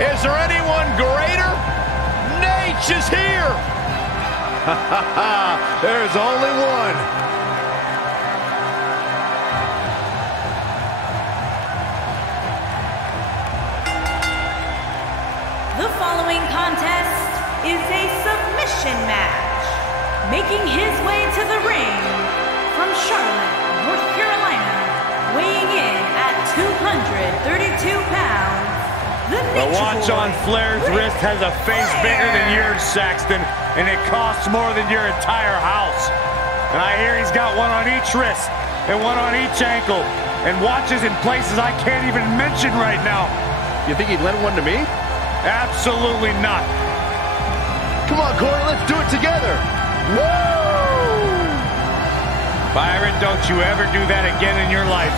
Is there anyone greater? Nate is here. There's only one. The following contest is a submission match. Making his way to the ring from Charlotte, North Carolina, weighing in at 232 pounds, the watch on Flair's wrist has a face bigger than yours, Saxton, and it costs more than your entire house. And I hear he's got one on each wrist and one on each ankle and watches in places I can't even mention right now. You think he'd lend one to me? Absolutely not. Come on, Corey, let's do it together. Woo! Byron, don't you ever do that again in your life.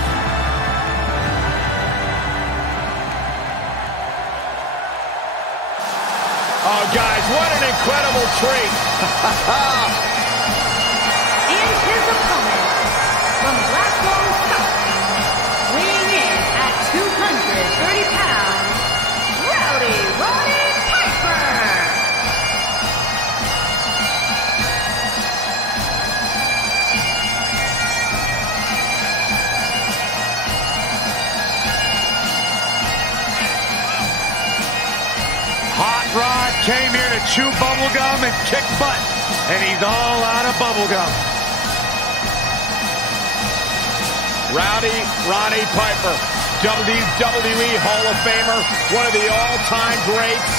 Oh, guys, what an incredible treat. And his opponent, from Blackpool, Scotland, weighing in at 230 pounds, Rowdy Roddy Piper. Hot Rod came here to chew bubblegum and kick butt, and he's all out of bubblegum. Rowdy Roddy Piper, WWE Hall of Famer, one of the all-time greats.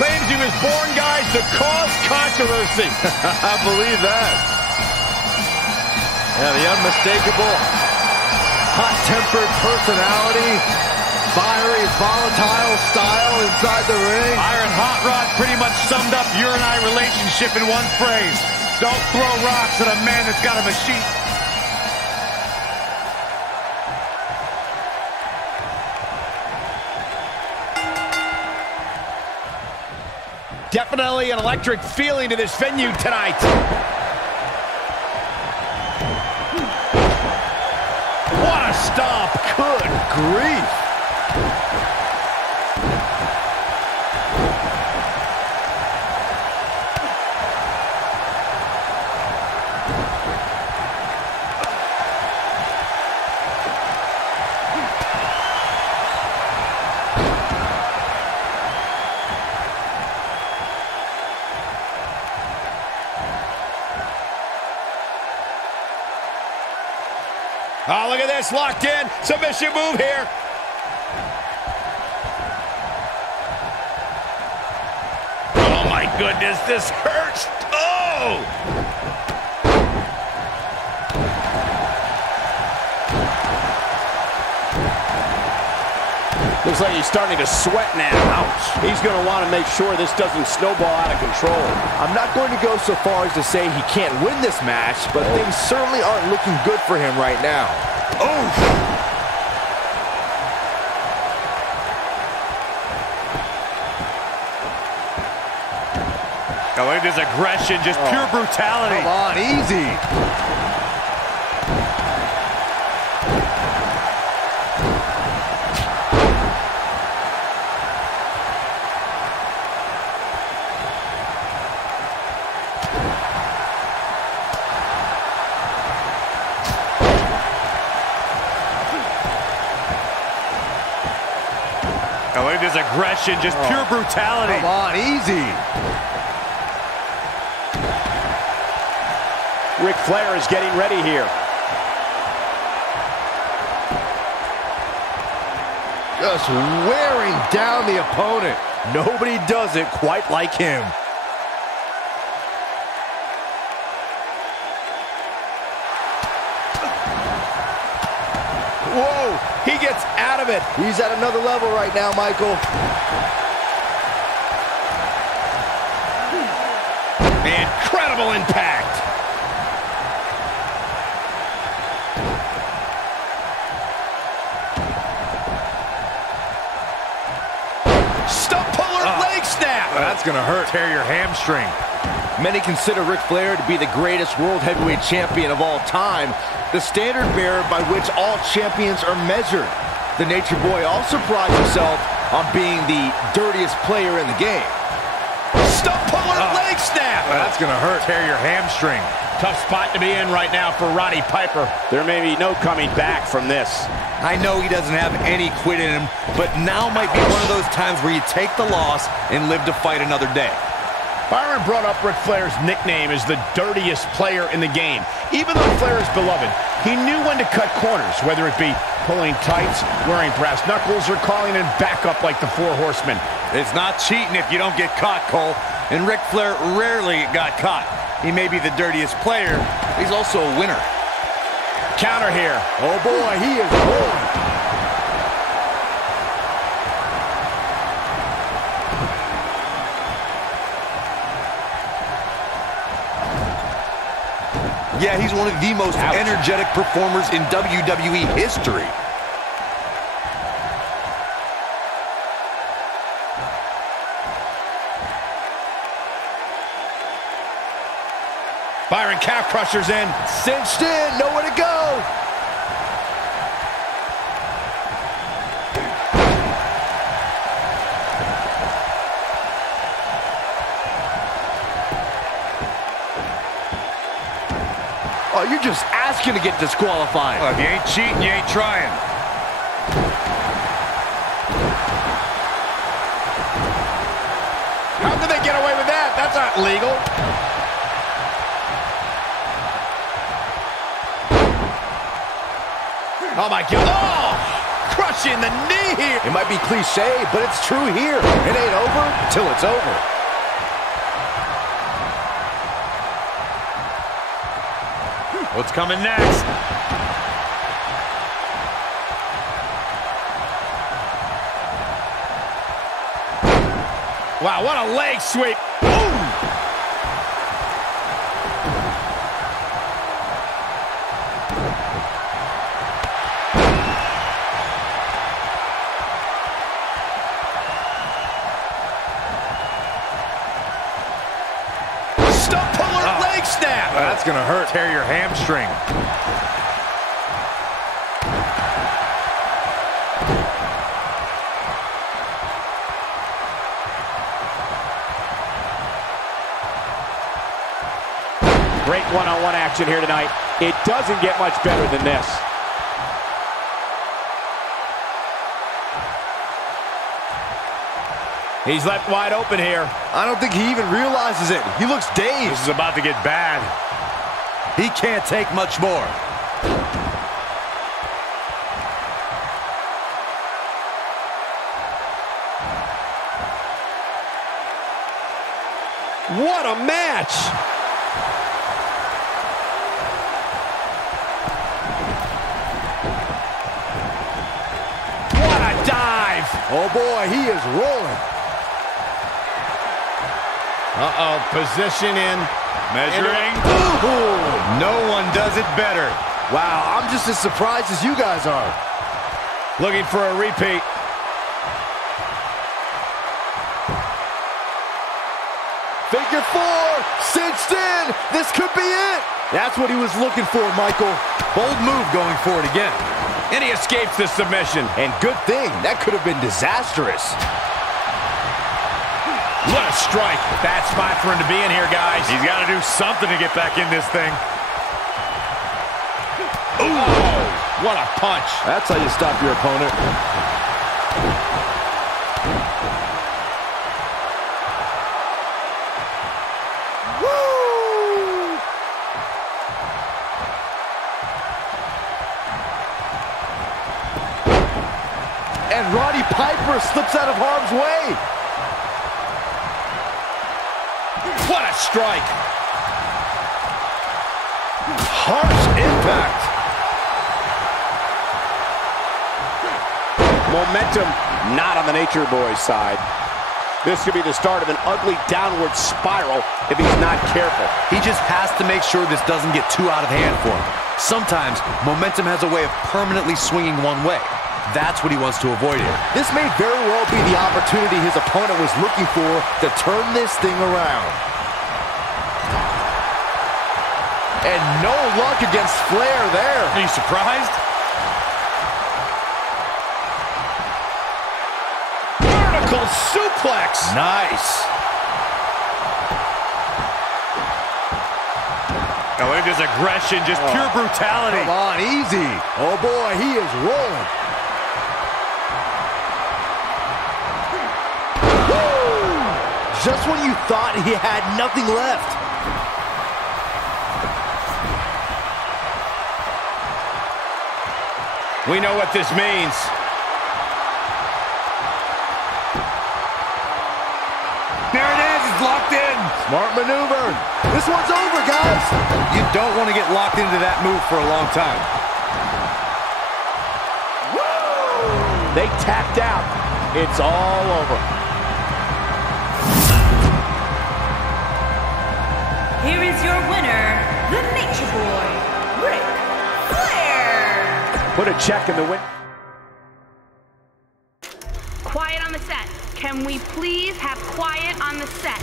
Claims he was born, guys, to cause controversy. I believe that. Yeah, the unmistakable, hot-tempered personality, fiery, volatile style inside the ring. Byron, Hot Rod pretty much summed up your and I relationship in one phrase. Don't throw rocks at a man that's got a machine. Definitely an electric feeling to this venue tonight. What a stomp. Good grief. Oh, look at this, locked in. Submission move here. Oh, my goodness, this hurts. Oh! Looks like he's starting to sweat now. Ouch. He's going to want to make sure this doesn't snowball out of control. I'm not going to go so far as to say he can't win this match, but things certainly aren't looking good for him right now. Oh! Oh, look at this aggression, just pure brutality. Come on, easy. Oh, look at this aggression, just pure brutality. Come on, easy. Ric Flair is getting ready here. Just wearing down the opponent. Nobody does it quite like him. Whoa, he gets out of it. He's at another level right now, Michael. Incredible impact. Stump puller, leg snap. That's gonna hurt. Tear your hamstring. Many consider Ric Flair to be the greatest world heavyweight champion of all time, the standard bearer by which all champions are measured. The Nature Boy also prides himself on being the dirtiest player in the game. Stump puller leg snap. That's going to hurt. Tear your hamstring. Tough spot to be in right now for Roddy Piper. There may be no coming back from this. I know he doesn't have any quit in him, but now might be one of those times where you take the loss and live to fight another day. Byron brought up Ric Flair's nickname as the dirtiest player in the game. Even though Flair is beloved, he knew when to cut corners, whether it be pulling tights, wearing brass knuckles, or calling in backup like the Four Horsemen. It's not cheating if you don't get caught, Cole. And Ric Flair rarely got caught. He may be the dirtiest player, he's also a winner. Counter here. Oh boy, he is rolling. Yeah, he's one of the most energetic performers in WWE history. Byron calf crushers in. Cinched in, nowhere to go. Oh, you're just asking to get disqualified. Well, if you ain't cheating, you ain't trying. How did they get away with that? That's not legal. Oh, my God. Oh! Crushing the knee here. It might be cliche, but it's true here. It ain't over till it's over. What's coming next? Wow, what a leg sweep. Ooh! Stump puller leg snap. That's going to hurt. Tear your hamstring. Great one-on-one action here tonight. It doesn't get much better than this. He's left wide open here. I don't think he even realizes it. He looks dazed. This is about to get bad. He can't take much more. What a match! What a dive. Oh boy, he is rolling. Uh-oh, position in. Measuring. No one does it better. Wow, I'm just as surprised as you guys are. Looking for a repeat. Figure four, cinched in. This could be it. That's what he was looking for, Michael. Bold move going for it again. And he escapes the submission. And good thing, that could have been disastrous. What a strike. Bad spot for him to be in here, guys. He's got to do something to get back in this thing. Ooh, what a punch. That's how you stop your opponent. Woo! And Roddy Piper slips out of harm's way. What a strike. Harsh impact. Momentum not on the Nature Boy's side. This could be the start of an ugly downward spiral if he's not careful. He just has to make sure this doesn't get too out of hand for him. Sometimes, momentum has a way of permanently swinging one way. That's what he wants to avoid here. This may very well be the opportunity his opponent was looking for to turn this thing around. And no luck against Flair there. Are you surprised? Reversal suplex. Nice. Now look at this aggression, just pure brutality. Come on, easy. Oh boy, he is rolling. Woo! Just when you thought he had nothing left. We know what this means. There it is, it's locked in. Smart maneuver. This one's over, guys. You don't want to get locked into that move for a long time. Woo! They tapped out. It's all over. Here is your winner, the Nature Boy, Ric Flair. Put a check in the win. Quiet on the set. Can we please have quiet on the set?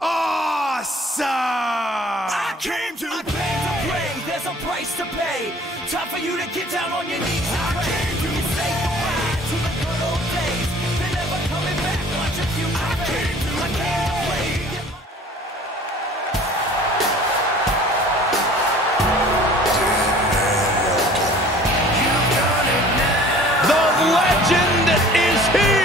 Awesome! I came to play. There's a price to pay. Time for you to get down on your knees and pray. You say goodbye to the good old days. They're never coming back. Watch your future fade. I came to play. The legend is here.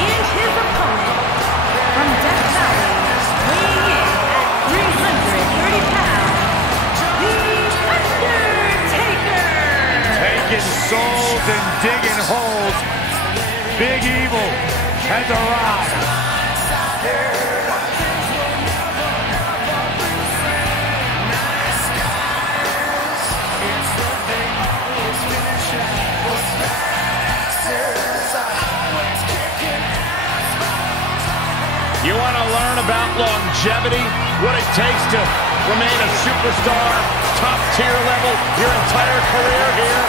And his opponent, from Death Valley, weighing in at 330 pounds, The Undertaker! Taking souls and digging holes. Big Evil has arrived. You want to learn about longevity? What it takes to remain a superstar, top tier level, your entire career here?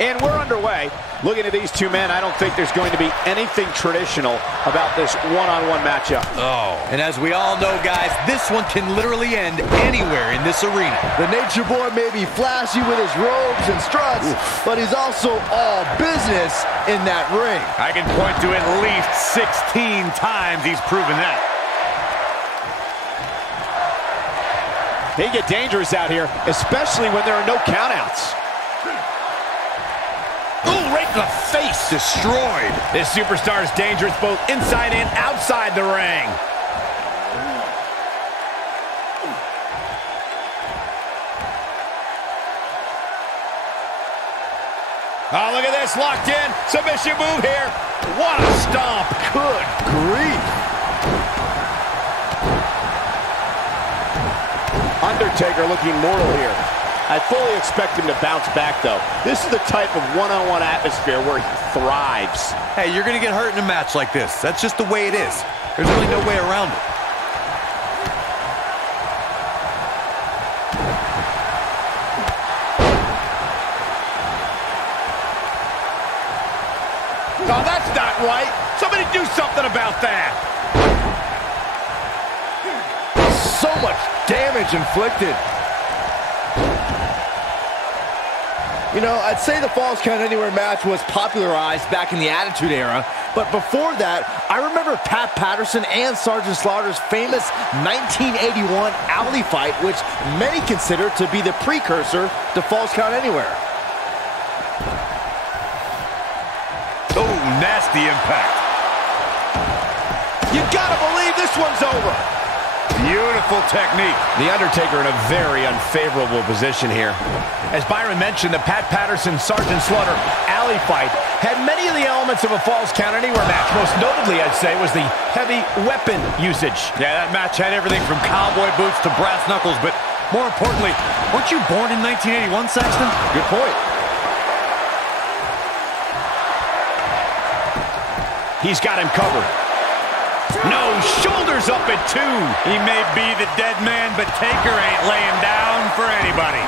And we're underway. Looking at these two men, I don't think there's going to be anything traditional about this one-on-one matchup. And as we all know, guys, this one can literally end anywhere in this arena. The Nature Boy may be flashy with his robes and struts, but he's also all business in that ring. I can point to at least 16 times he's proven that. They get dangerous out here, especially when there are no countouts. Ooh, right in the face. Destroyed. This superstar is dangerous both inside and outside the ring. Oh, look at this, locked in. Submission move here. What a stomp. Good grief. Undertaker looking mortal here. I fully expect him to bounce back, though. This is the type of one-on-one atmosphere where he thrives. Hey, you're going to get hurt in a match like this. That's just the way it is. There's really no way around it. No, that's not right. Somebody do something about that. So much damage inflicted. You know, I'd say the Falls Count Anywhere match was popularized back in the Attitude Era, but before that, I remember Pat Patterson and Sergeant Slaughter's famous 1981 alley fight, which many consider to be the precursor to Falls Count Anywhere. Oh, nasty impact. You gotta believe this one's over. Beautiful technique. The Undertaker in a very unfavorable position here. As Byron mentioned, the Pat Patterson-Sergeant Slaughter alley fight had many of the elements of a Falls Count Anywhere match. Most notably, I'd say, was the heavy weapon usage. Yeah, that match had everything from cowboy boots to brass knuckles, but more importantly, weren't you born in 1981, Saxton? Good point. He's got him covered. No, shoulders up at 2. He may be the dead man, but Taker ain't laying down for anybody.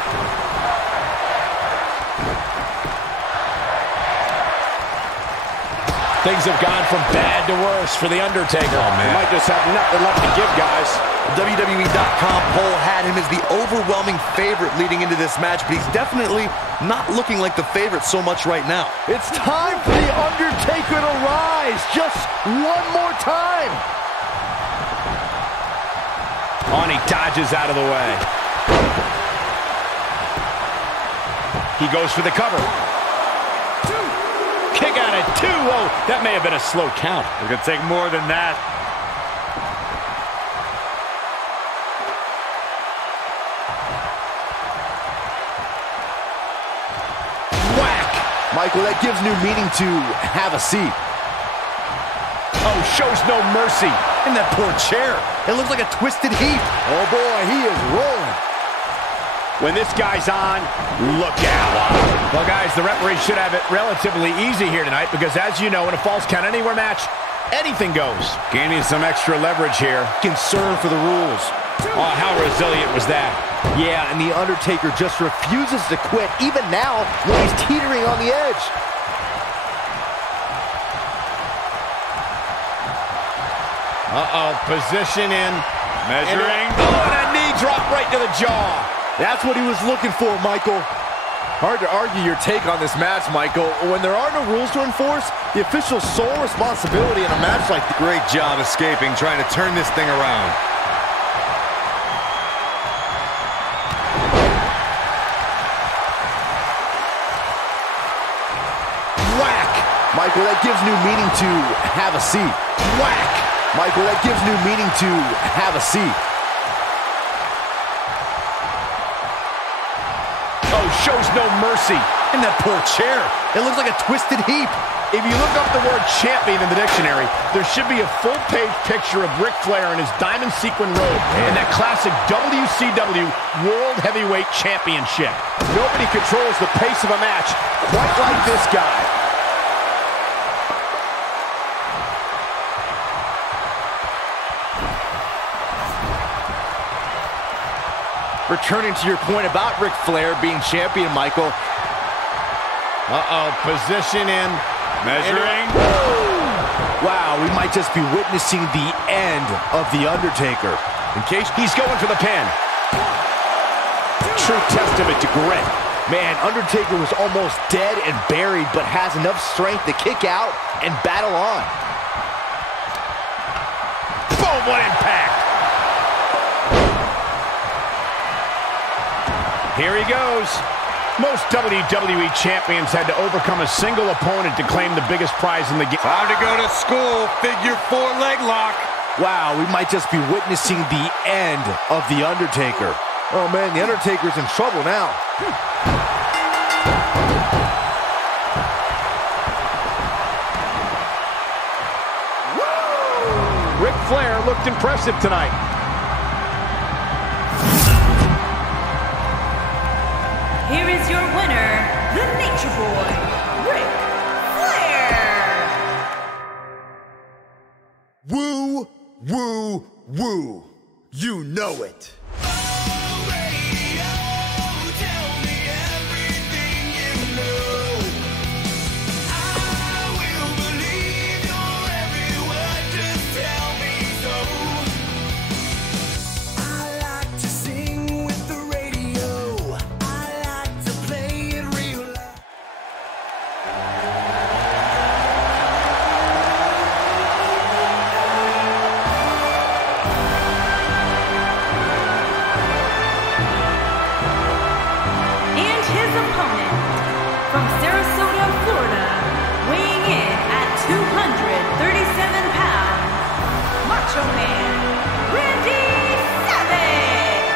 Things have gone from bad to worse for The Undertaker. Oh, man. He might just have nothing left to give, guys. The WWE.com poll had him as the overwhelming favorite leading into this match, but he's definitely not looking like the favorite so much right now. It's time for The Undertaker to rise just one more time. On, he dodges out of the way. He goes for the cover. Kick out at 2. Oh, that may have been a slow count. It's going to take more than that. Whack! Michael, that gives new meaning to have a seat. Oh, shows no mercy. And that poor chair. It looks like a twisted heap. Oh boy, he is rolling. When this guy's on, look out. Well, guys, the referee should have it relatively easy here tonight because, as you know, in a Falls Count Anywhere match, anything goes. Gaining some extra leverage here. Concern for the rules. Oh, how resilient was that? Yeah, and The Undertaker just refuses to quit, even now when he's teetering on the edge. Uh-oh, position in. Measuring. And a knee drop right to the jaw. That's what he was looking for, Michael. Hard to argue your take on this match, Michael. When there are no rules to enforce, the official's sole responsibility in a match like this. Great job escaping, trying to turn this thing around. Whack! Michael, that gives new meaning to have a seat. Whack! Michael, that gives new meaning to have a seat. Oh, shows no mercy. And that poor chair. It looks like a twisted heap. If you look up the word champion in the dictionary, there should be a full-page picture of Ric Flair in his diamond sequin robe and that classic WCW World Heavyweight Championship. Nobody controls the pace of a match quite like this guy. Returning to your point about Ric Flair being champion, Michael. Uh-oh, position in. Measuring. Wow, we might just be witnessing the end of The Undertaker. In case he's going for the pin. True testament to grit. Man, Undertaker was almost dead and buried, but has enough strength to kick out and battle on. Boom, what impact. Here he goes. Most WWE champions had to overcome a single opponent to claim the biggest prize in the game. Time to go to school. Figure 4 leg lock. Wow, we might just be witnessing the end of The Undertaker. Oh man, The Undertaker's in trouble now. Ric Flair looked impressive tonight. Here is your winner, the Nature Boy, Ric Flair. Woo, woo, woo. You know it. From Sarasota, Florida, weighing in at 237 pounds, Macho Man, Randy Savage!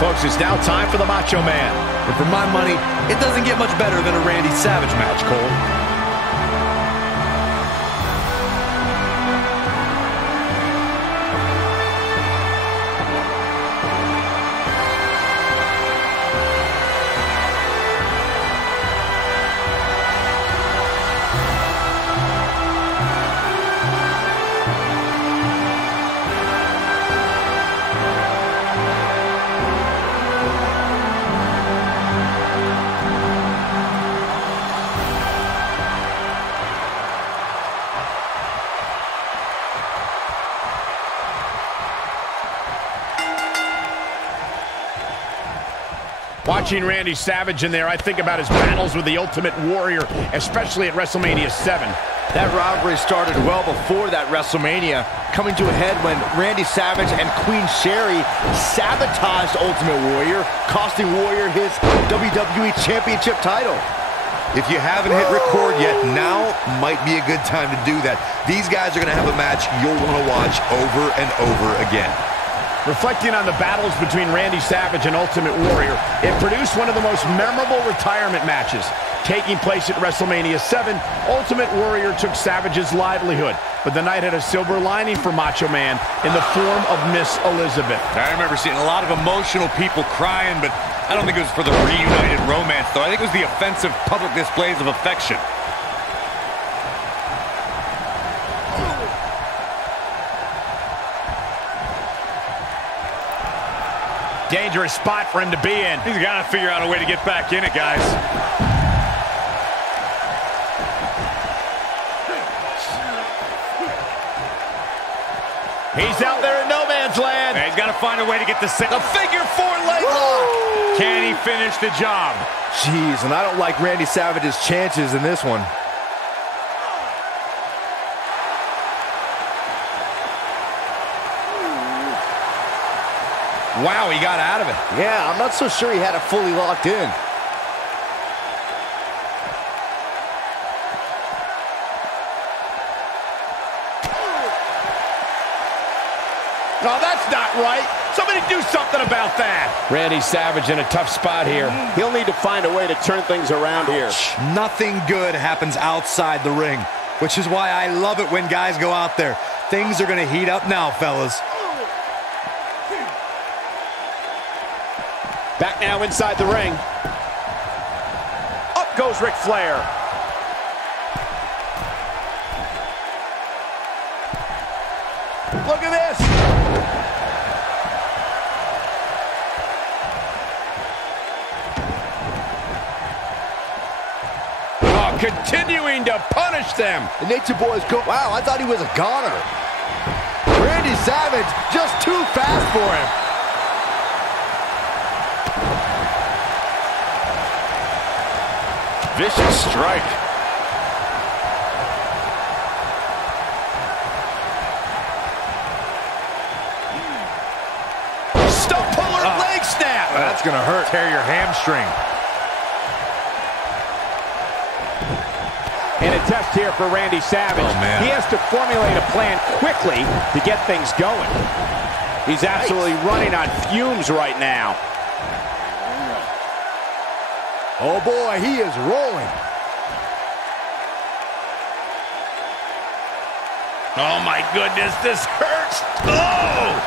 Folks, it's now time for the Macho Man. And for my money, it doesn't get much better than a Randy Savage match, Cole. Watching Randy Savage in there, I think about his battles with the Ultimate Warrior, especially at WrestleMania 7. That rivalry started well before that WrestleMania, coming to a head when Randy Savage and Queen Sherry sabotaged Ultimate Warrior, costing Warrior his WWE Championship title. If you haven't hit record yet, now might be a good time to do that. These guys are going to have a match you'll want to watch over and over again. Reflecting on the battles between Randy Savage and Ultimate Warrior, it produced one of the most memorable retirement matches. Taking place at WrestleMania 7, Ultimate Warrior took Savage's livelihood, but the night had a silver lining for Macho Man in the form of Miss Elizabeth. I remember seeing a lot of emotional people crying, but I don't think it was for the reunited romance, though. I think it was the offensive public displays of affection. Dangerous spot for him to be in. He's got to figure out a way to get back in it, guys. He's out there in no man's land. And he's got to find a way to get the figure 4 leg lock. Can he finish the job? Jeez, and I don't like Randy Savage's chances in this one. Wow, he got out of it. Yeah, I'm not so sure he had it fully locked in. No, that's not right. Somebody do something about that. Randy Savage in a tough spot here. He'll need to find a way to turn things around here. Nothing good happens outside the ring, which is why I love it when guys go out there. Things are going to heat up now, fellas. Back now inside the ring. Up goes Ric Flair. Look at this. Oh, continuing to punish them. The Nature Boys go, wow, I thought he was a goner. Randy Savage just too fast for him. Vicious strike. Stump puller leg snap. That's going to hurt. Tear your hamstring. And a test here for Randy Savage. Oh, man. He has to formulate a plan quickly to get things going. He's absolutely running on fumes right now. Oh boy, he is rolling. Oh my goodness, this hurts. Oh!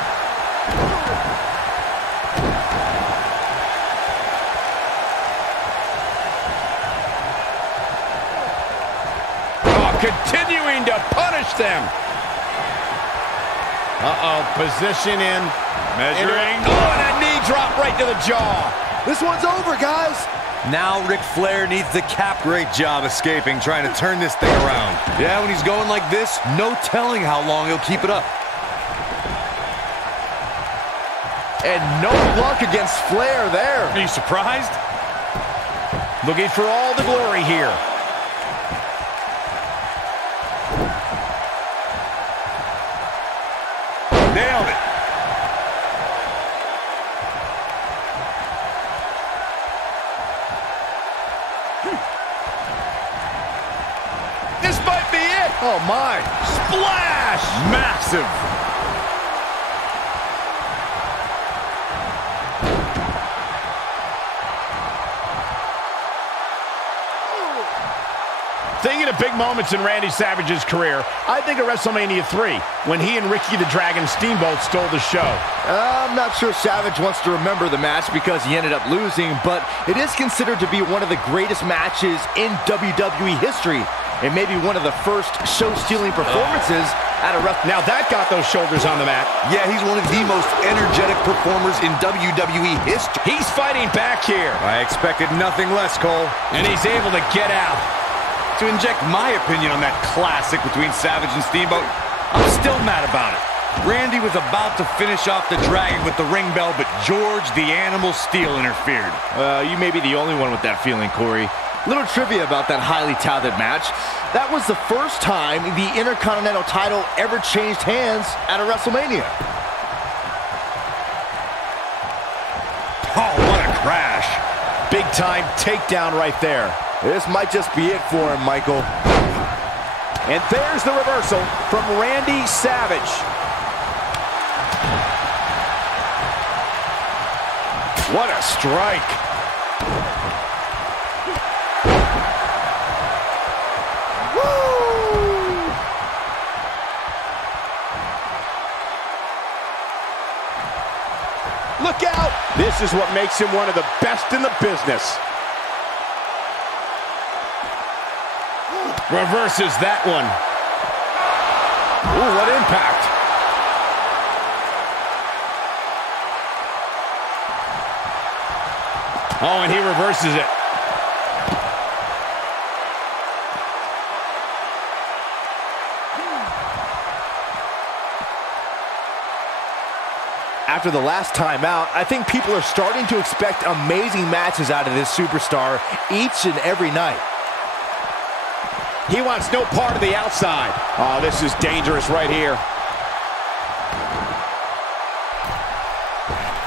Oh, continuing to punish them. Uh-oh, position in. Measuring. Oh, and a knee drop right to the jaw. This one's over, guys. Now Ric Flair needs the cap. Great job escaping, trying to turn this thing around. Yeah, when he's going like this, no telling how long he'll keep it up. And no luck against Flair there. Are you surprised? Looking for all the glory here. Nailed it. This might be it. Oh my. Splash! Massive. Thinking of big moments in Randy Savage's career, I think of WrestleMania 3, when he and Ricky the Dragon Steamboat stole the show. I'm not sure Savage wants to remember the match because he ended up losing, but it is considered to be one of the greatest matches in WWE history. It may be one of the first show-stealing performances at a Now that got those shoulders on the mat. Yeah, he's one of the most energetic performers in WWE history. He's fighting back here. I expected nothing less, Cole. And he's able to get out. To inject my opinion on that classic between Savage and Steamboat, I'm still mad about it. Randy was about to finish off the Dragon with the ring bell, but George the Animal Steel interfered. You may be the only one with that feeling, Corey. Little trivia about that highly touted match. That was the first time the Intercontinental title ever changed hands at a WrestleMania. Oh, what a crash. Big time takedown right there. This might just be it for him, Michael. And there's the reversal from Randy Savage. What a strike. Woo! Look out! This is what makes him one of the best in the business. Reverses that one. Ooh, what impact. Oh, and he reverses it. After the last time out, I think people are starting to expect amazing matches out of this superstar each and every night. He wants no part of the outside. Oh, this is dangerous right here.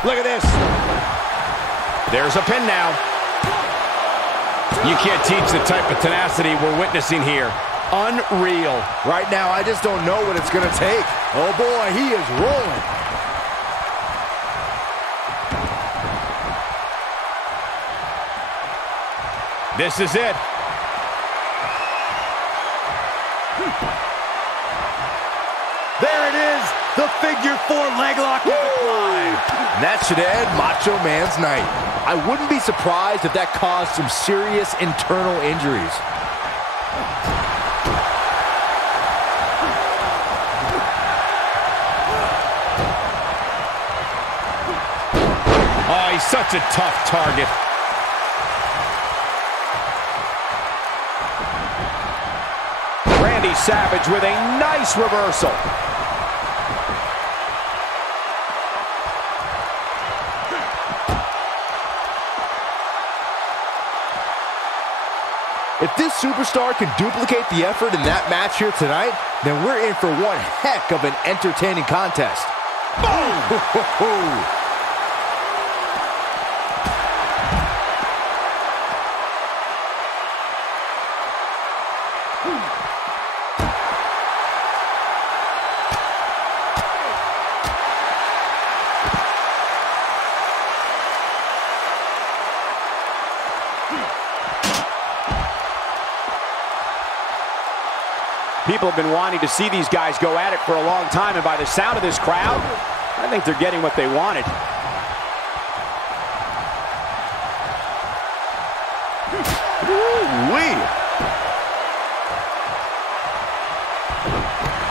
Look at this. There's a pin now. You can't teach the type of tenacity we're witnessing here. Unreal. Right now, I just don't know what it's going to take. Oh boy, he is rolling. This is it. There it is, the figure 4 leg lock with the climb. That should end Macho Man's night. I wouldn't be surprised if that caused some serious internal injuries. Oh, he's such a tough target. Randy Savage with a nice reversal. If this superstar can duplicate the effort in that match here tonight, then we're in for one heck of an entertaining contest. Boom! People have been wanting to see these guys go at it for a long time, and by the sound of this crowd, I think they're getting what they wanted. Woo-wee!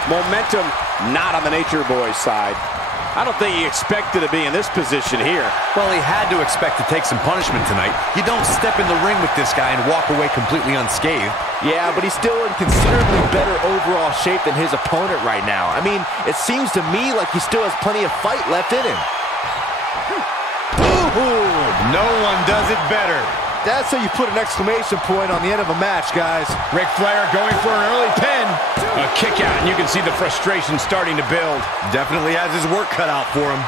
Momentum not on the Nature Boy's side. I don't think he expected to be in this position here. Well, he had to expect to take some punishment tonight. You don't step in the ring with this guy and walk away completely unscathed. Yeah, but he's still in considerably better overall shape than his opponent right now. I mean, it seems to me like he still has plenty of fight left in him. Ooh, no one does it better. That's how you put an exclamation point on the end of a match, guys. Ric Flair going for an early pin. A kick out, and you can see the frustration starting to build. Definitely has his work cut out for him.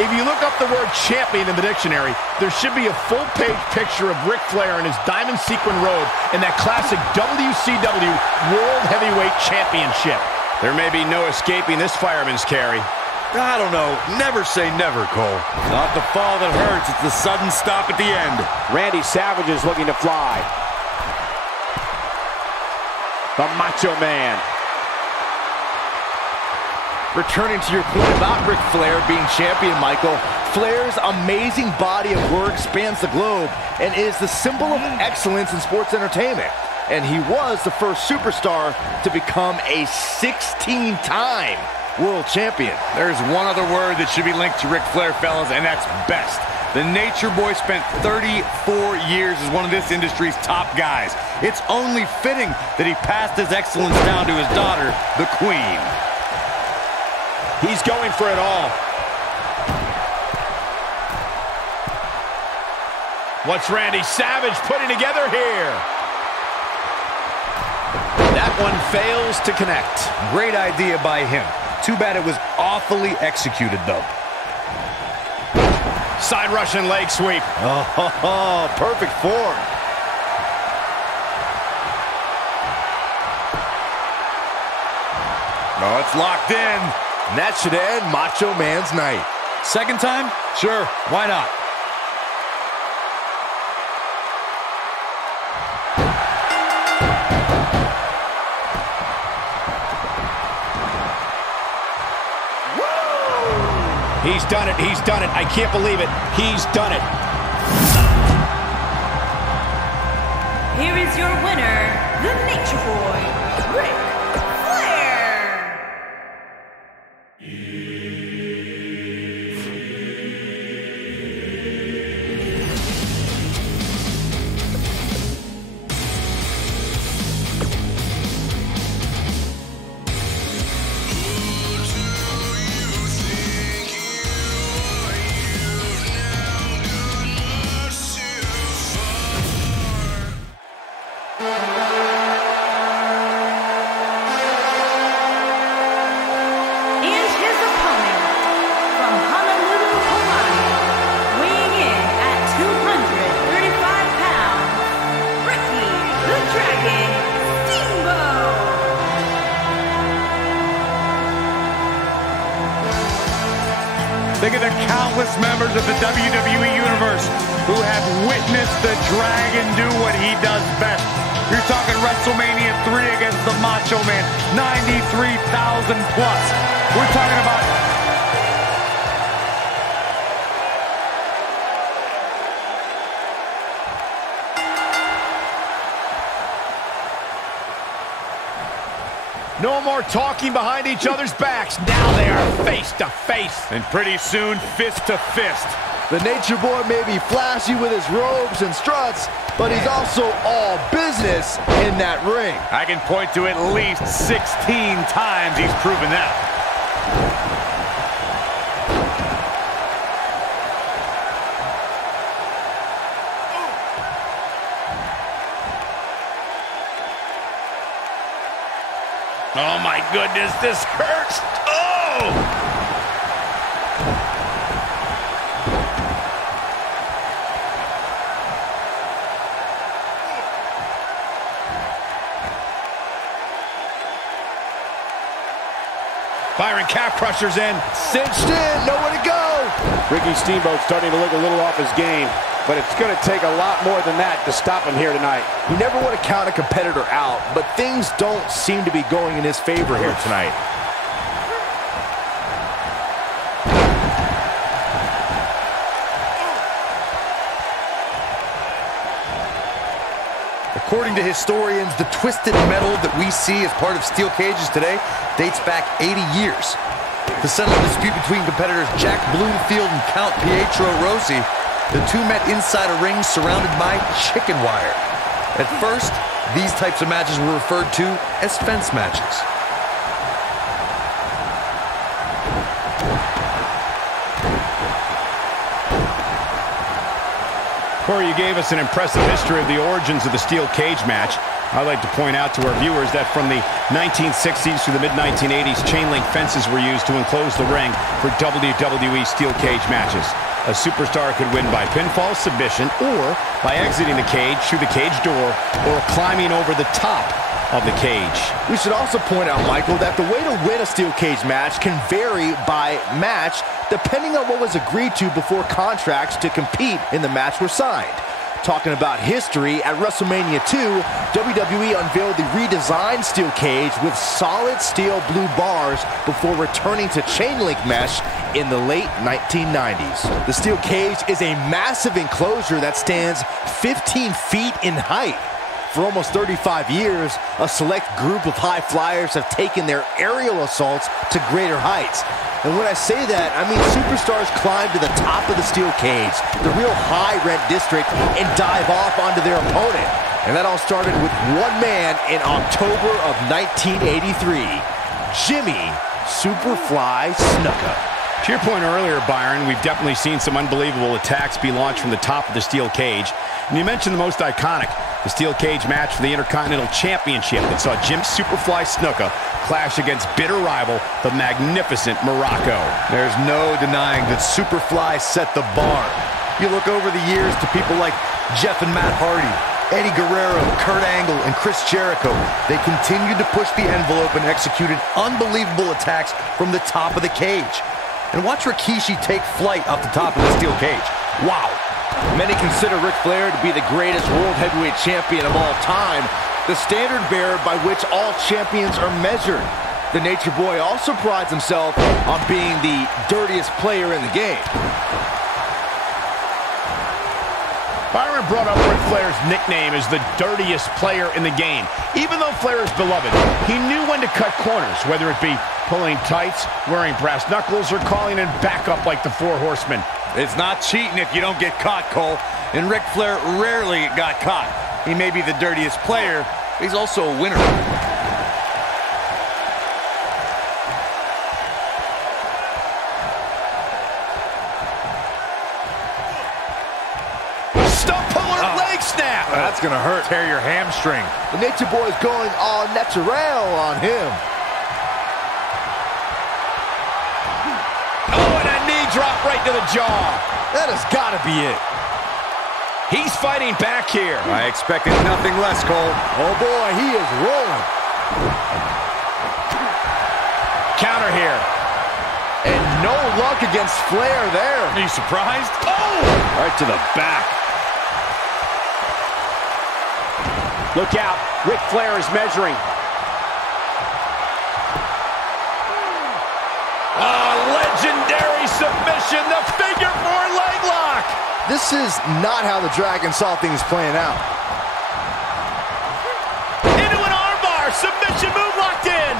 If you look up the word champion in the dictionary, there should be a full-page picture of Ric Flair in his diamond sequin robe in that classic WCW World Heavyweight Championship. There may be no escaping this fireman's carry. I don't know. Never say never, Cole. Not the fall that hurts. It's the sudden stop at the end. Randy Savage is looking to fly. The Macho Man. Returning to your point about Ric Flair being champion, Michael, Flair's amazing body of work spans the globe and is the symbol of excellence in sports entertainment. And he was the first superstar to become a 16-time world champion. There's one other word that should be linked to Ric Flair, fellas, and that's best. The Nature Boy spent 34 years as one of this industry's top guys. It's only fitting that he passed his excellence down to his daughter, the Queen. He's going for it all. What's Randy Savage putting together here? That one fails to connect. Great idea by him. Too bad it was awfully executed, though. Side Russian leg sweep. Oh, perfect form. Oh, it's locked in. And that should end Macho Man's night. Second time? Sure, why not? He's done it. He's done it. I can't believe it. He's done it. Here is your winner, the Nature Boy, Ric Flair. Think of the countless members of the WWE Universe who have witnessed the Dragon do what he does best. You're talking WrestleMania 3 against the Macho Man, 93,000 plus. We're talking about... No more talking behind each other's backs. Now they are face to face. And pretty soon, fist to fist. The Nature Boy may be flashy with his robes and struts, but he's also all business in that ring. I can point to at least 16 times he's proven that. Oh my goodness, this hurts. Oh! Byron calf crushers in. Cinched in, nowhere to go. Ricky Steamboat's starting to look a little off his game, but it's going to take a lot more than that to stop him here tonight. You never want to count a competitor out, but things don't seem to be going in his favor here tonight. According to historians, the twisted metal that we see as part of steel cages today dates back 80 years. To settle a dispute between competitors Jack Bloomfield and Count Pietro Rossi, the two met inside a ring surrounded by chicken wire. At first, these types of matches were referred to as fence matches. Corey, you gave us an impressive history of the origins of the steel cage match. I'd like to point out to our viewers that from the 1960s to the mid-1980s, chain link fences were used to enclose the ring for WWE steel cage matches. A superstar could win by pinfall, submission, or by exiting the cage through the cage door, or climbing over the top of the cage. We should also point out, Michael, that the way to win a steel cage match can vary by match depending on what was agreed to before contracts to compete in the match were signed. Talking about history, at WrestleMania 2, WWE unveiled the redesigned steel cage with solid steel blue bars before returning to chain link mesh in the late 1990s. The steel cage is a massive enclosure that stands 15 feet in height. For almost 35 years, a select group of high flyers have taken their aerial assaults to greater heights. And when I say that, I mean superstars climb to the top of the steel cage, the real high-rent district, and dive off onto their opponent. And that all started with one man in October of 1983, Jimmy Superfly Snuka. To your point earlier, Byron, we've definitely seen some unbelievable attacks be launched from the top of the steel cage. And you mentioned the most iconic, the steel cage match for the Intercontinental Championship that saw Jim Superfly Snuka clash against bitter rival, the magnificent Morocco. There's no denying that Superfly set the bar. You look over the years to people like Jeff and Matt Hardy, Eddie Guerrero, Kurt Angle, and Chris Jericho. They continued to push the envelope and executed unbelievable attacks from the top of the cage. And watch Rikishi take flight off the top of the steel cage. Wow. Many consider Ric Flair to be the greatest world heavyweight champion of all time, the standard bearer by which all champions are measured. The Nature Boy also prides himself on being the dirtiest player in the game. Byron brought up Ric Flair's nickname as the dirtiest player in the game. Even though Flair is beloved, he knew when to cut corners, whether it be pulling tights, wearing brass knuckles, or calling in backup like the Four Horsemen. It's not cheating if you don't get caught, Cole. And Ric Flair rarely got caught. He may be the dirtiest player, but he's also a winner. Leg snap. That's gonna hurt. Tear your hamstring. The Nature Boy is going all natural on him. Oh, and a knee drop right to the jaw. That has got to be it. He's fighting back here. I expected nothing less, Cole. Oh boy, he is rolling. Counter here. And no luck against Flair there. Are you surprised? Oh! Right to the back. Look out, Ric Flair is measuring. Legendary submission, the figure four leg lock. This is not how the Dragon saw things playing out. Into an armbar, submission move locked in.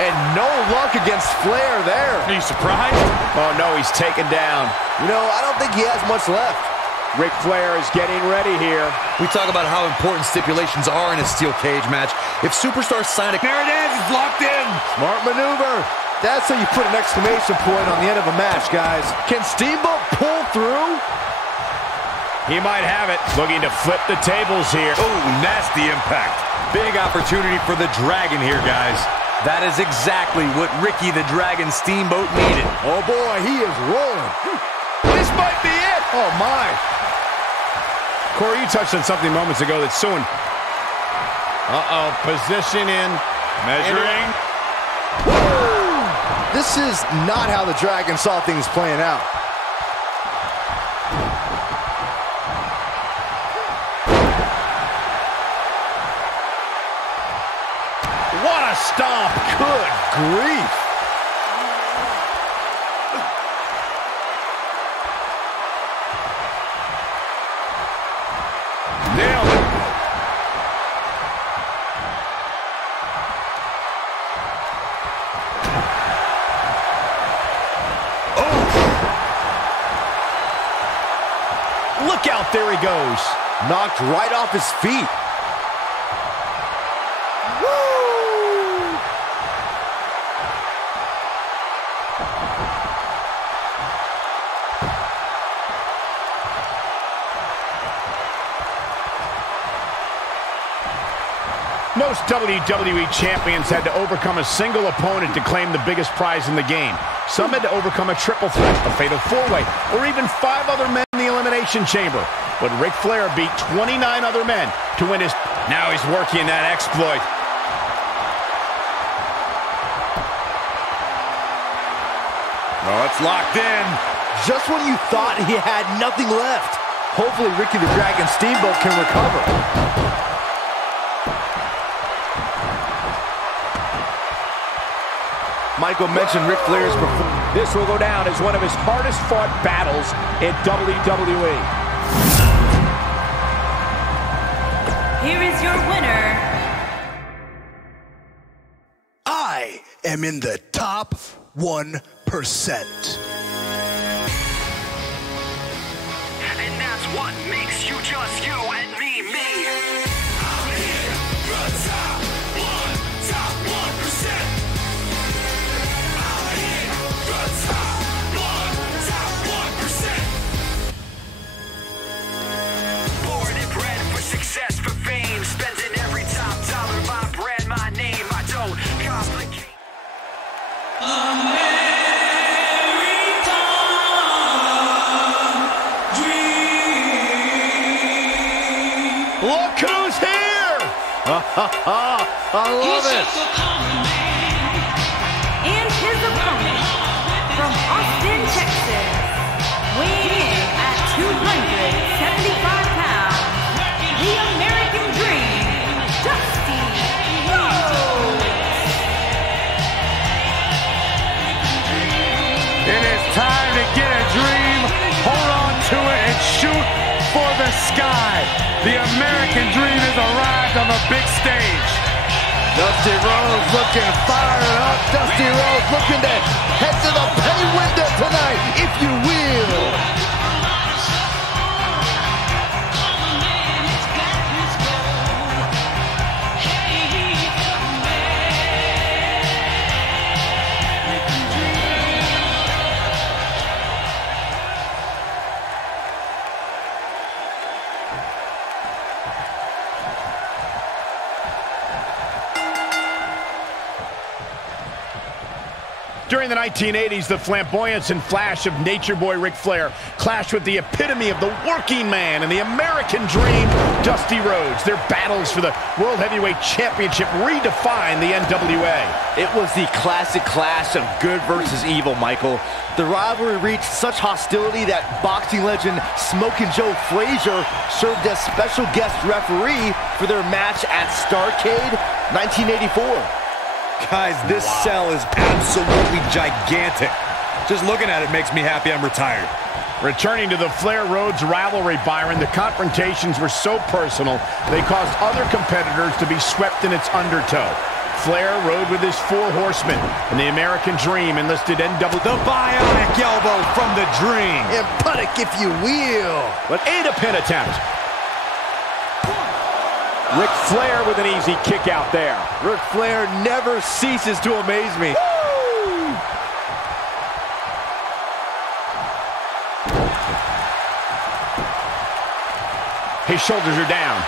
And no luck against Flair there. Are you surprised? Oh no, he's taken down. You know, I don't think he has much left. Ric Flair is getting ready here. We talk about how important stipulations are in a steel cage match. If superstars sign a... There it is, it's locked in. Smart maneuver. That's how you put an exclamation point on the end of a match, guys. Can Steamboat pull through? He might have it. Looking to flip the tables here. Oh, nasty impact. Big opportunity for the Dragon here, guys. That is exactly what Ricky the Dragon Steamboat needed. Oh boy, he is rolling. This might be it. Oh my. Corey, you touched on something moments ago that's soon. Position in. Measuring. This is not how the Dragon saw things playing out. What a stomp. Good grief. Nailed it. Look out, there he goes. Knocked right off his feet. Woo! Most WWE champions had to overcome a single opponent to claim the biggest prize in the game. Some had to overcome a triple threat, a fatal four-way, or even 5 other men in the Elimination Chamber. But Ric Flair beat 29 other men to win his... Now he's working that exploit. Oh, it's locked in. Just when you thought he had nothing left. Hopefully Ricky the Dragon Steamboat can recover. Michael mentioned Ric Flair's performance. This will go down as one of his hardest fought battles in WWE. Here is your winner. I am in the top 1%. And that's what makes you just you and me, me. I'm in the top 1%. I'm in the top 1%. Born and bred for success, for fame, spending every top dollar, my brand, my name. I don't complicate. Look who's here! I love it. And his opponent from Austin, Texas, weighing in at 275 pounds, the American Dream, Dusty Rhodes. It is time to get a dream, hold on to it, and shoot for the sky. The American Dream has arrived on the big stage. Dusty Rhodes looking fired up. Dusty Rhodes looking to head to the pay window tonight, if you will. During the 1980s, the flamboyance and flash of Nature Boy Ric Flair clashed with the epitome of the working man and the American Dream, Dusty Rhodes. Their battles for the World Heavyweight Championship redefined the NWA. It was the classic clash of good versus evil, Michael. The rivalry reached such hostility that boxing legend Smokin' Joe Frazier served as special guest referee for their match at Starrcade 1984. Guys, this cell is absolutely gigantic. Just looking at it makes me happy I'm retired. Returning to the Flair-Rhodes rivalry, Byron, the confrontations were so personal, they caused other competitors to be swept in its undertow. Flair rode with his 4 horsemen, and the American Dream enlisted NWA. The bionic elbow from the Dream. And puttick, if you will. But ain't a pin attempt. Ric Flair with an easy kick out there. Ric Flair never ceases to amaze me. Woo! His shoulders are down.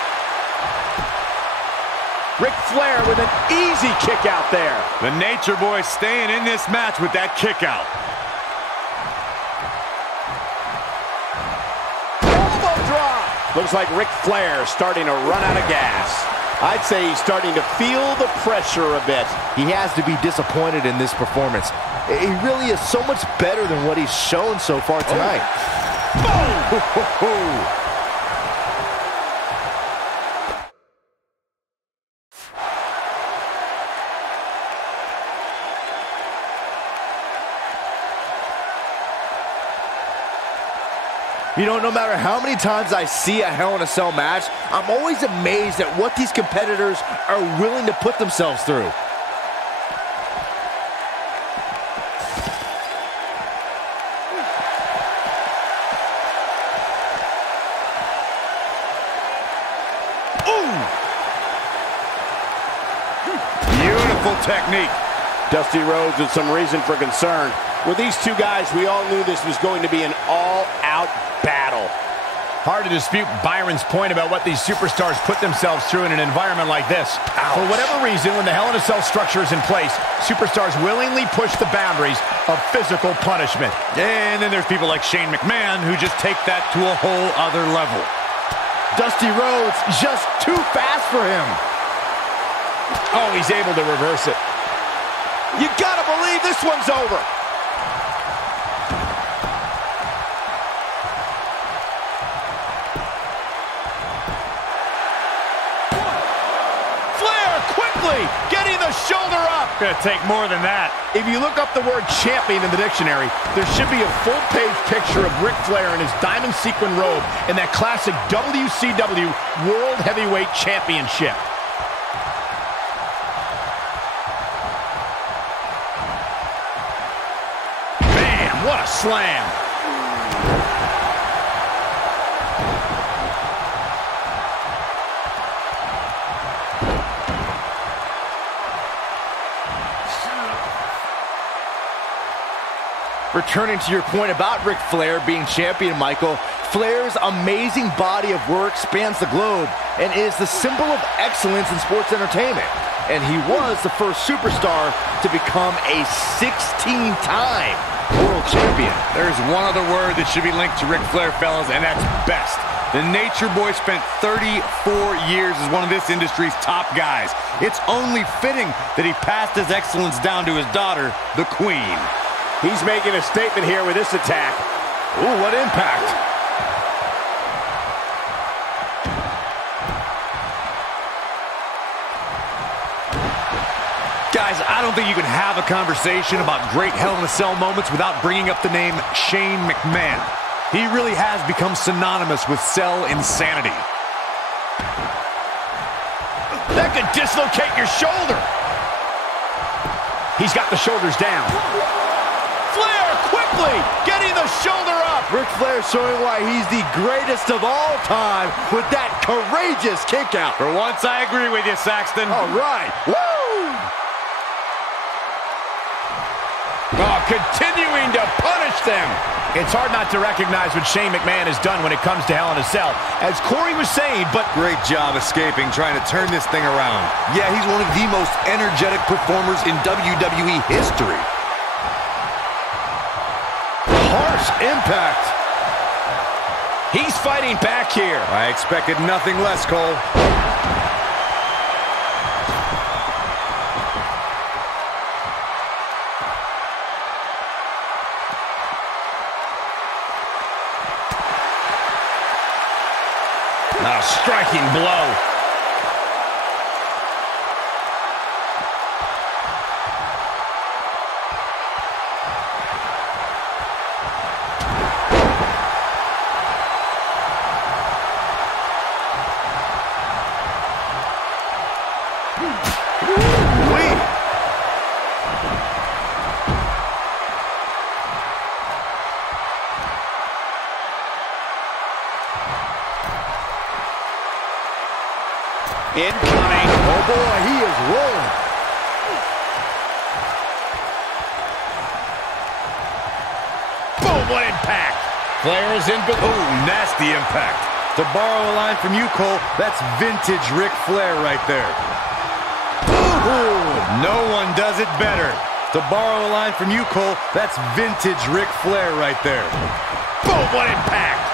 Ric Flair with an easy kick out there. The Nature Boy staying in this match with that kick out. Looks like Ric Flair starting to run out of gas. I'd say he's starting to feel the pressure a bit. He has to be disappointed in this performance. He really is so much better than what he's shown so far tonight. Oh. You know, no matter how many times I see a Hell in a Cell match, I'm always amazed at what these competitors are willing to put themselves through. Ooh! Beautiful technique. Dusty Rhodes with some reason for concern. With these two guys, we all knew this was going to be an all-out battle. Hard to dispute Byron's point about what these superstars put themselves through in an environment like this. Ouch. For whatever reason, when the Hell in a Cell structure is in place, superstars willingly push the boundaries of physical punishment. And then there's people like Shane McMahon who just take that to a whole other level. Dusty Rhodes just too fast for him. Oh, he's able to reverse it. You gotta believe this one's over. Getting the shoulder up. Gonna take more than that. If you look up the word champion in the dictionary, there should be a full-page picture of Ric Flair in his diamond sequin robe in that classic WCW World Heavyweight Championship. slam. Returning to your point about Ric Flair being champion, Michael, Flair's amazing body of work spans the globe and is the symbol of excellence in sports entertainment. And he was the first superstar to become a 16-time world champion. There's one other word that should be linked to Ric Flair, fellas, and that's best. The Nature Boy spent 34 years as one of this industry's top guys. It's only fitting that he passed his excellence down to his daughter, the Queen. He's making a statement here with this attack. Ooh, what impact. Guys, I don't think you can have a conversation about great Hell in a Cell moments without bringing up the name Shane McMahon. He really has become synonymous with cell insanity. That could dislocate your shoulder. He's got the shoulders down. Flair quickly getting the shoulder up. Ric Flair showing why he's the greatest of all time with that courageous kick out. For once, I agree with you, Saxton. All right. Woo! Oh, continuing to punish them. It's hard not to recognize what Shane McMahon has done when it comes to Hell in a Cell. As Corey was saying, but great job escaping, trying to turn this thing around. Yeah, he's one of the most energetic performers in WWE history. Harsh impact. He's fighting back here. I expected nothing less, Cole. A striking blow. Incoming. Oh boy, he is rolling. Boom, what impact. Flair is in. Oh, nasty impact. To borrow a line from you, Cole, that's vintage Ric Flair right there. Ooh, no one does it better. To borrow a line from you, Cole, that's vintage Ric Flair right there. Boom, what impact.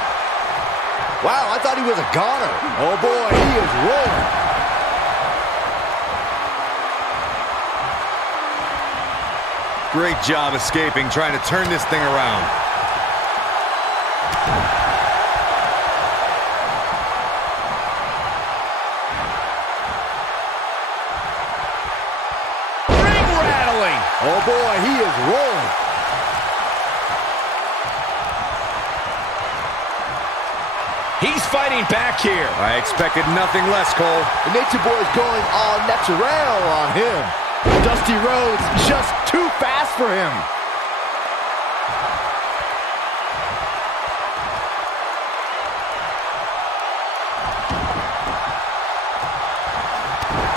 Wow, I thought he was a goner. Oh boy, he is rolling. Great job escaping, trying to turn this thing around. Ring rattling. Oh boy, he is rolling. He's fighting back here. I expected nothing less, Cole. The Nature Boy is going all natural on him. Dusty Rhodes just too fast for him.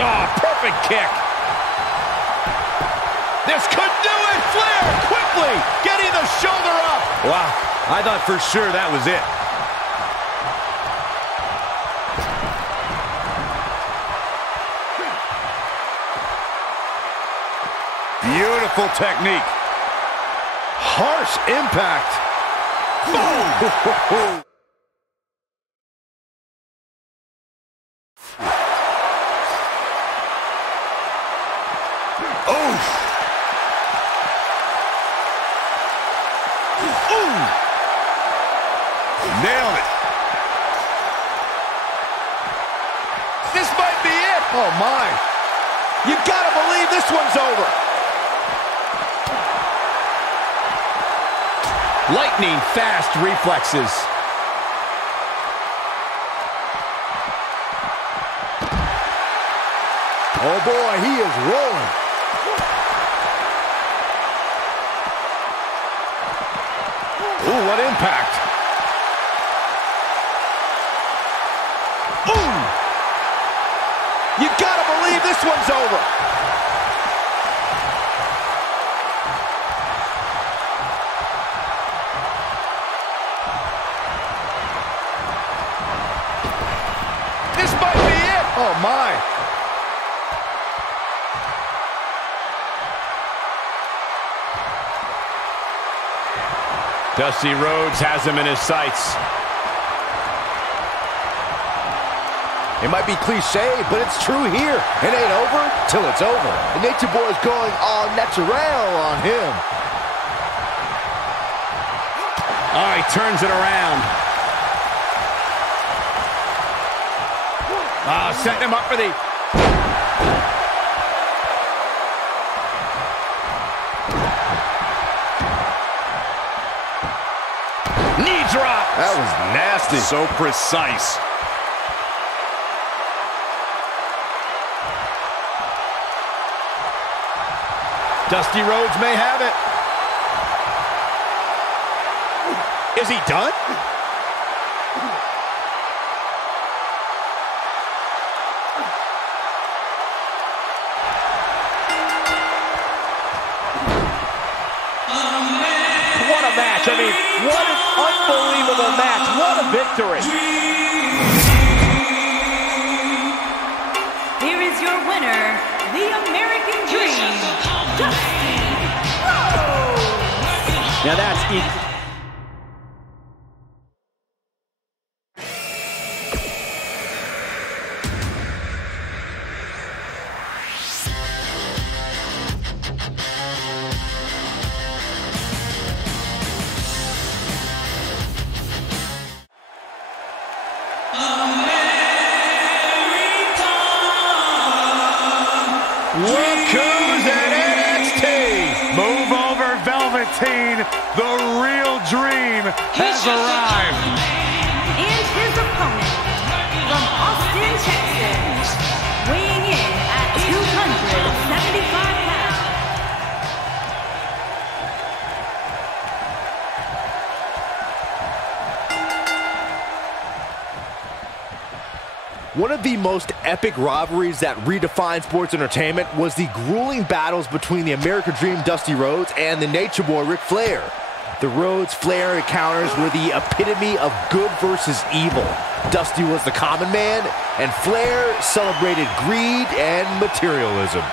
Oh, perfect kick. This could do it. Flair quickly getting the shoulder up. Wow, I thought for sure that was it. Beautiful technique. Harsh impact. Boom. Nailed it. This might be it. Oh my. You gotta believe this one's over. Lightning fast reflexes. Oh boy, he is rolling. Ooh, what impact. Ooh! You gotta believe this one's over. This might be it. Oh, my. Dusty Rhodes has him in his sights. It might be cliche, but it's true here. It ain't over till it's over. The Nature Boy is going all natural on him. Oh, he turns it around. Oh, setting him up for the... knee drop. That was nasty. So precise. Dusty Rhodes may have it. Is he done? What a match. I mean, what an unbelievable match. What a victory. Here is your winner, the American Dream, Dusty Rhodes. Now that's equal. Look who's at NXT. Move over, Velveteen. The real dream has arrived. And his opponent, from Austin, Texas, weighing in at 275 pounds. One of the most epic rivalries that redefined sports entertainment was the grueling battles between the American Dream Dusty Rhodes and the Nature Boy Ric Flair. The Rhodes-Flair encounters were the epitome of good versus evil. Dusty was the common man, and Flair celebrated greed and materialism.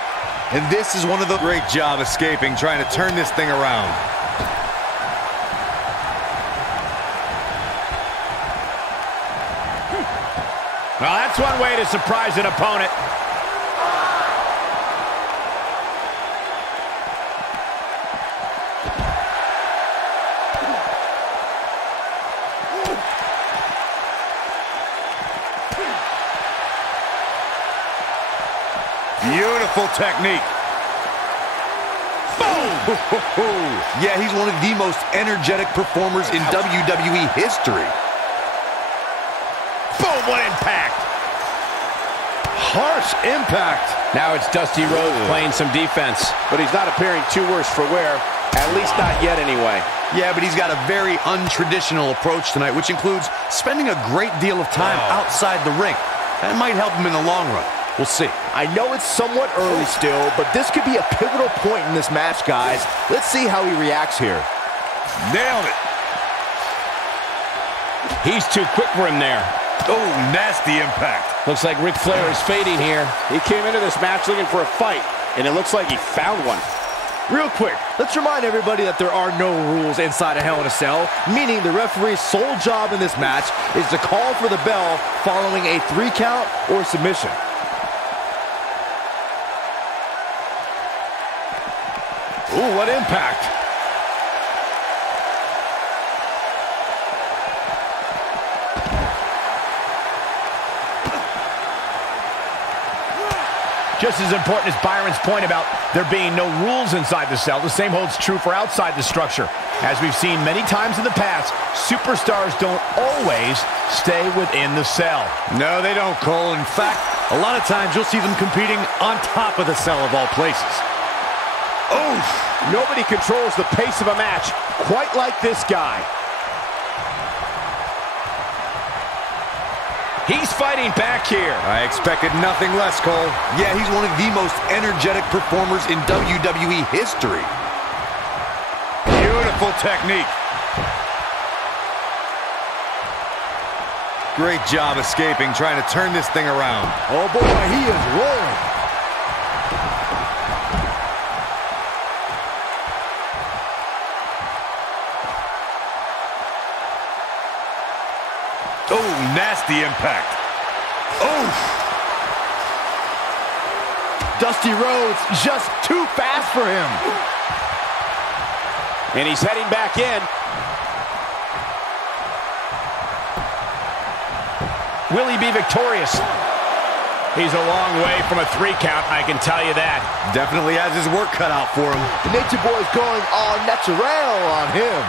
And this is one of the great job escaping, trying to turn this thing around. Well, that's one way to surprise an opponent. Beautiful technique. Boom! Yeah, he's one of the most energetic performers in WWE history. Boom, what impact. Harsh impact. Now it's Dusty Rhodes playing some defense. But he's not appearing too worse for wear. At least not yet, anyway. Yeah, but he's got a very untraditional approach tonight, which includes spending a great deal of time outside the ring. That might help him in the long run. We'll see. I know it's somewhat early still, but this could be a pivotal point in this match, guys. Let's see how he reacts here. Nailed it. He's too quick for him there. Oh, nasty impact. Looks like Ric Flair is fading here. He came into this match looking for a fight, and it looks like he found one. Real quick, let's remind everybody that there are no rules inside a Hell in a Cell, meaning the referee's sole job in this match is to call for the bell following a 3 count or submission. Ooh, what impact. Just as important as Byron's point about there being no rules inside the cell, the same holds true for outside the structure. As we've seen many times in the past, superstars don't always stay within the cell. No, they don't, Cole. In fact, a lot of times you'll see them competing on top of the cell of all places. Oof! Nobody controls the pace of a match quite like this guy. He's fighting back here. I expected nothing less, Cole. Yeah, he's one of the most energetic performers in WWE history. Beautiful technique. Great job escaping, trying to turn this thing around. Oh boy, he is rolling. Oh, nasty impact. Oh! Dusty Rhodes just too fast for him. And he's heading back in. Will he be victorious? He's a long way from a 3 count, I can tell you that. Definitely has his work cut out for him. The Nature Boy's going all natural on him.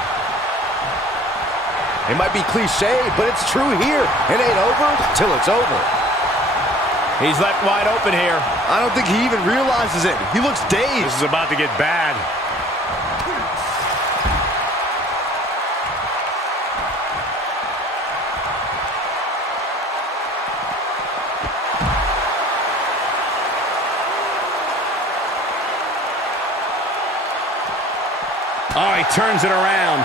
It might be cliche, but it's true here. It ain't over till it's over. He's left wide open here. I don't think he even realizes it. He looks dazed. This is about to get bad. Oh, he turns it around.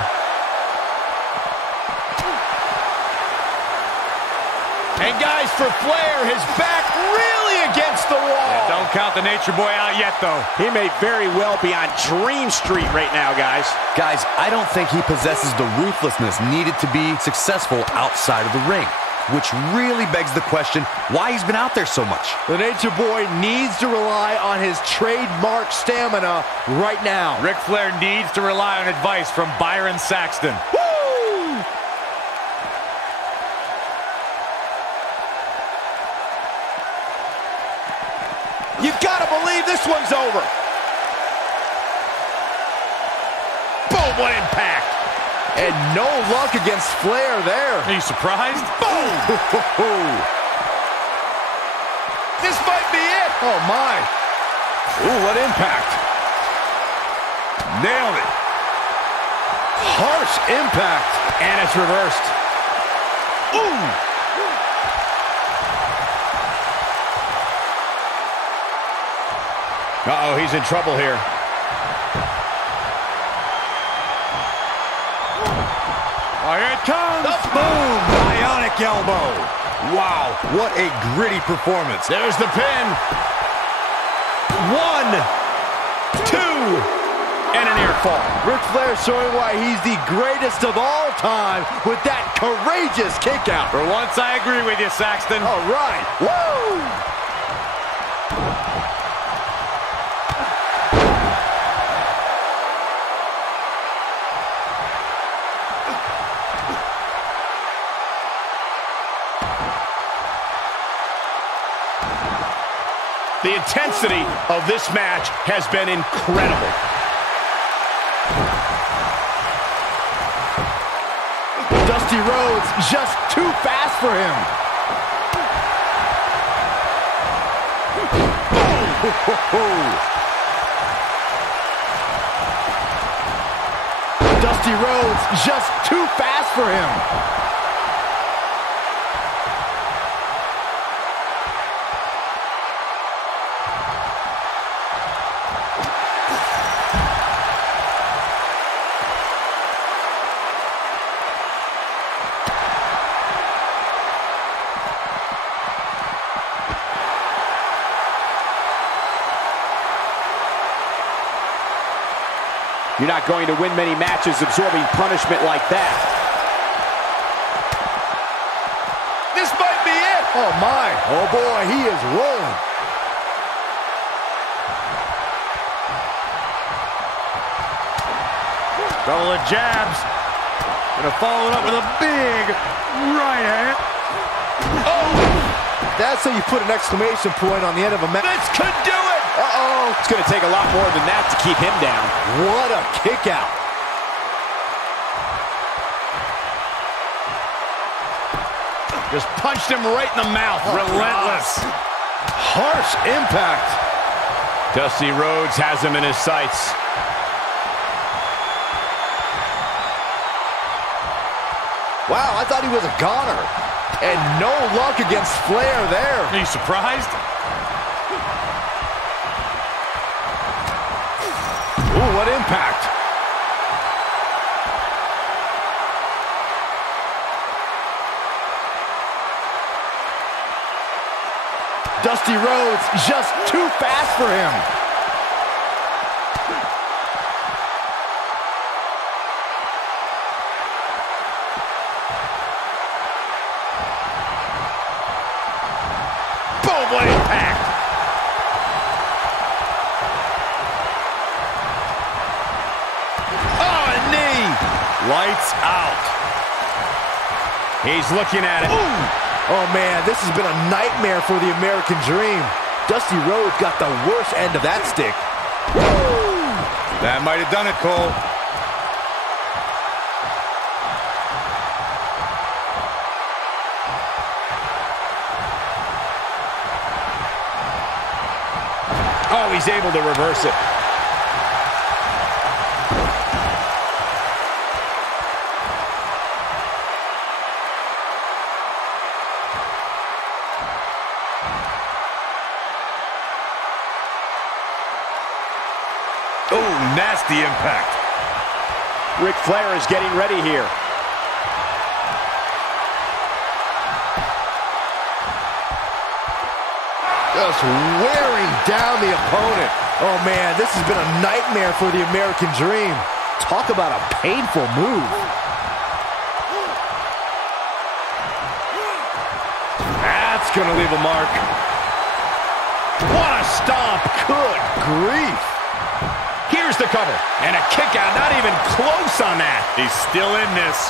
And guys, for Flair, his back really against the wall. Yeah, don't count the Nature Boy out yet, though. He may very well be on Dream Street right now, guys. Guys, I don't think he possesses the ruthlessness needed to be successful outside of the ring, which really begs the question why he's been out there so much. The Nature Boy needs to rely on his trademark stamina right now. Ric Flair needs to rely on advice from Byron Saxton. Woo! You've got to believe this one's over. Boom, what impact. And no luck against Flair there. Are you surprised? Boom! This might be it. Oh, my. Ooh, what impact. Nailed it. Harsh impact. And it's reversed. Ooh. Uh-oh, he's in trouble here. Oh, here it comes. Boom! Bionic elbow. Wow, what a gritty performance. There's the pin. 1, 2, and a near fall. Ric Flair showing why he's the greatest of all time with that courageous kick out. For once, I agree with you, Saxton. All right. Woo! The intensity of this match has been incredible. Dusty Rhodes just too fast for him. Dusty Rhodes just too fast for him. You're not going to win many matches absorbing punishment like that. This might be it. Oh, my. Oh, boy, he is rolling. Couple of jabs. Gonna follow it up with a big right hand. Oh! That's how you put an exclamation point on the end of a match. This could do it. Uh-oh. It's going to take a lot more than that to keep him down. What a kick out. Just punched him right in the mouth. Relentless. Harsh impact. Dusty Rhodes has him in his sights. Wow, I thought he was a goner. And no luck against Flair there. Are you surprised? Ooh, what impact. Dusty Rhodes just too fast for him. Boom, what impact. Oh, a knee. Lights out. He's looking at it. Ooh. Oh, man, this has been a nightmare for the American Dream. Dusty Rhodes got the worst end of that stick. Woo! That might have done it, Cole. Oh, he's able to reverse it. Oh, nasty impact. Ric Flair is getting ready here. Just wearing down the opponent. Oh, man, this has been a nightmare for the American Dream. Talk about a painful move. That's going to leave a mark. What a stomp. Good grief. Here's the cover. And a kick out, not even close on that. He's still in this.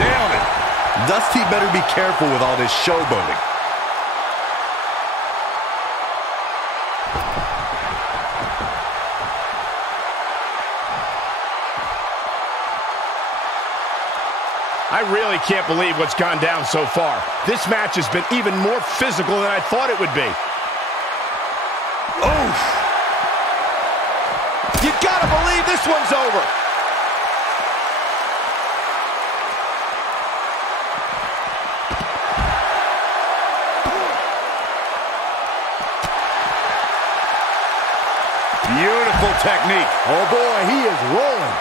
Nailed it. Dusty better be careful with all this showboating. I really can't believe what's gone down so far. This match has been even more physical than I thought it would be. Oof. You gotta believe this one's over. Beautiful technique. Oh boy, he is rolling.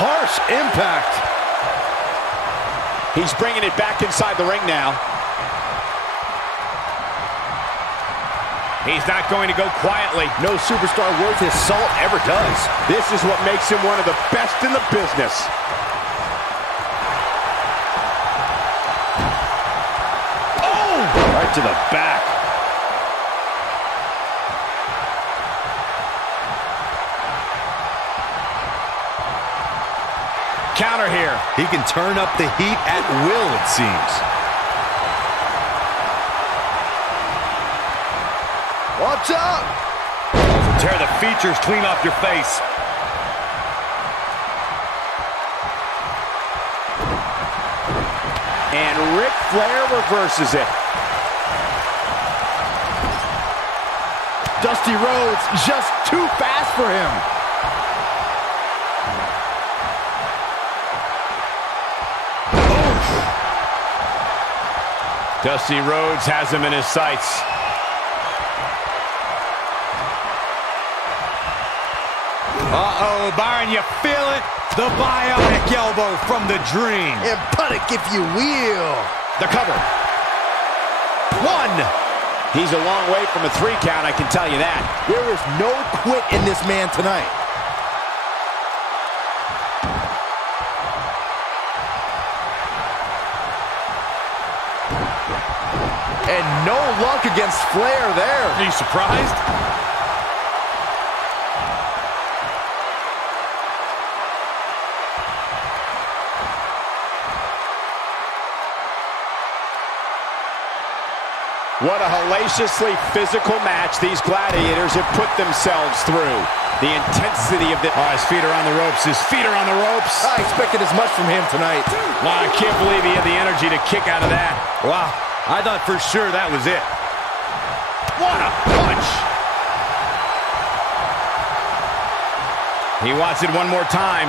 Harsh impact. He's bringing it back inside the ring now. He's not going to go quietly. No superstar worth his salt ever does. This is what makes him one of the best in the business. Oh! Right to the back. Counter here. He can turn up the heat at will, it seems. Watch out! Tear the features clean off your face. And Ric Flair reverses it. Dusty Rhodes just too fast for him. Dusty Rhodes has him in his sights. Uh-oh, Byron, you feel it? The bionic elbow from the Dream. And punic if you will. The cover. One. He's a long way from a 3 count, I can tell you that. There is no quit in this man tonight. And no luck against Flair there. Are you surprised? What a hellaciously physical match these gladiators have put themselves through. The intensity of the... Oh, his feet are on the ropes. His feet are on the ropes. I expected as much from him tonight. Wow, I can't believe he had the energy to kick out of that. Wow, I thought for sure that was it. what a punch! He wants it one more time.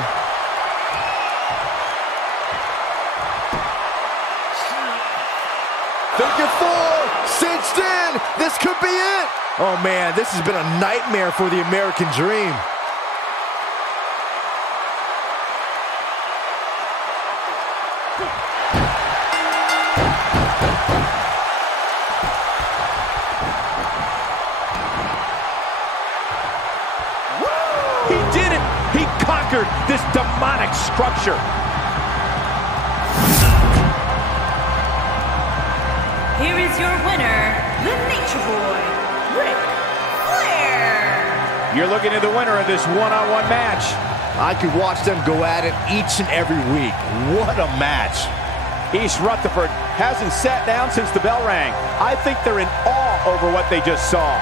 Thinking 4, cinched in. This could be it. Oh man, this has been a nightmare for the American Dream. He did it! He conquered this demonic structure. Here is your winner, the Nature Boy, Ric Flair. You're looking at the winner of this one-on-one match. I could watch them go at it each and every week. What a match. East Rutherford hasn't sat down since the bell rang. I think they're in awe over what they just saw.